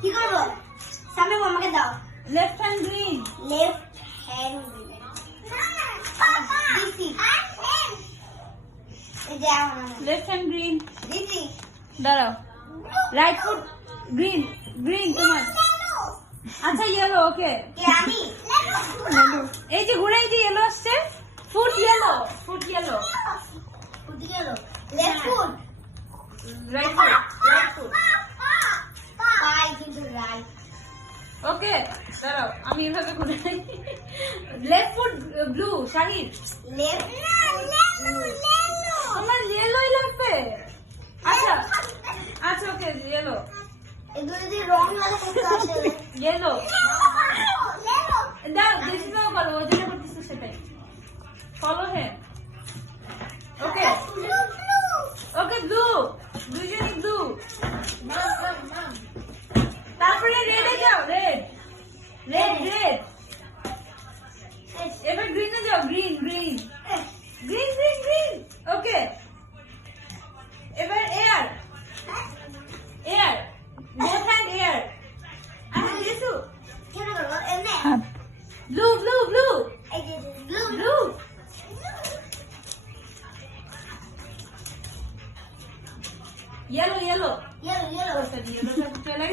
কি করবো? সামনে আমাকে দাও। Left hand green. Left hand green. দিছি। এই যে আমার লেফট হ্যান্ড গ্রিন। দিছি। দাঁড়াও। Right foot green. গ্রিন তোমার। আচ্ছা ইয়েলো ওকে। কে আমি? এই যে ঘুরে এই যে ইয়েলো আসছে। Foot yellow. Foot yellow. কোথায় গেল? Left foot. Right foot. Right foot. পাই কিন্তু রাইট। ওকে দাঁড়াও আমি এভাবে ঘুরে left foot blue Shahid. Left তোমার ইয়েলোই লাগবে। আচ্ছা আচ্ছা ওকে ইয়েলো। এগুলো যদি রং লাগে করতে আসে। ইয়েলো দাও ডিসপ্লে করো ওই যেটা করতেছে সেটাই ফলো হ্যাঁ ওকে ওকে ব্লু দুইজনই ব্লু তারপরে রেডে যাও রেড রেড রেড এবার গ্রিনে যাও green green green green green okay এবার air air both hand air আচ্ছা দিসু কেন করবো? এমনি? ব্লু ব্লু ব্লু এই যে blue blue yellow yellow yellow yellow. yellow